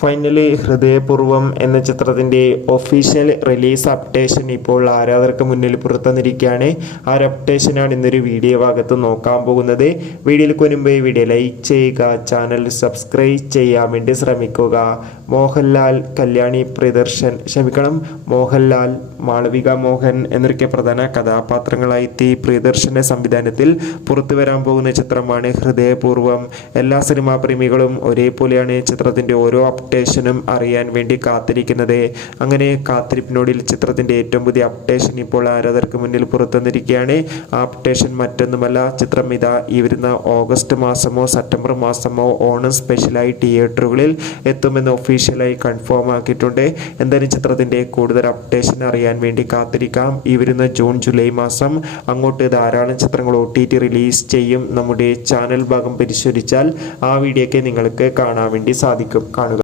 Finally ഹൃദയപൂർവ്വം എന്ന ചിത്രത്തിൻ്റെ ഒഫീഷ്യൽ റിലീസ് അപ്ഡേഷൻ ഇപ്പോൾ ആരാധകർക്ക് മുന്നിൽ പുറത്തുവന്നിരിക്കുകയാണ്. ആ ഒരു അപ്ഡേഷനാണ് ഇന്നൊരു വീഡിയോ ഭാഗത്ത് നോക്കാൻ പോകുന്നത്. വീഡിയോയിലേക്ക് മുൻപ് വീഡിയോ ലൈക്ക് ചെയ്യുക, ചാനൽ സബ്സ്ക്രൈബ് ചെയ്യാൻ വേണ്ടി ശ്രമിക്കുക. മോഹൻലാൽ, കല്യാണി മോഹൻലാൽ, മാളവിക മോഹൻ എന്നൊക്കെ പ്രധാന കഥാപാത്രങ്ങളായി പ്രിയദർശൻ്റെ സംവിധാനത്തിൽ പുറത്തു വരാൻ പോകുന്ന ചിത്രമാണ് ഹൃദയപൂർവ്വം. എല്ലാ സിനിമാ പ്രേമികളും ഒരേപോലെയാണ് ചിത്രത്തിൻ്റെ ഓരോ അപ്ഡേഷനും അറിയാൻ വേണ്ടി കാത്തിരിക്കുന്നത്. അങ്ങനെ കാത്തിരിപ്പിനോടിൽ ചിത്രത്തിൻ്റെ ഏറ്റവും പുതിയ അപ്ഡേഷൻ ഇപ്പോൾ ആരാധകർക്ക് മുന്നിൽ പുറത്തുവന്നിരിക്കുകയാണ്. ആ അപ്ഡേഷൻ മറ്റൊന്നുമല്ല, ചിത്രം ഇതാ ഈ വരുന്ന ഓഗസ്റ്റ് മാസമോ സെപ്റ്റംബർ മാസമോ ഓണം സ്പെഷ്യലായി തിയേറ്ററുകളിൽ എത്തുമെന്ന് ഒഫീഷ്യലായി കൺഫേം ആക്കിയിട്ടുണ്ട്. എന്തായാലും ചിത്രത്തിൻ്റെ കൂടുതൽ അപ്ഡേഷൻ അറിയാൻ വേണ്ടി കാത്തിരിക്കാം. ഈ വരുന്ന ജൂൺ ജൂലൈ മാസം അങ്ങോട്ട് ധാരാളം ചിത്രങ്ങൾ OTT റിലീസ് ചെയ്യും. നമ്മുടെ ചാനൽ ഭാഗം പരിശോധിച്ചാൽ ആ വീഡിയോ ഒക്കെ നിങ്ങൾക്ക് കാണാൻ വേണ്ടി സാധിക്കും. കാണുക.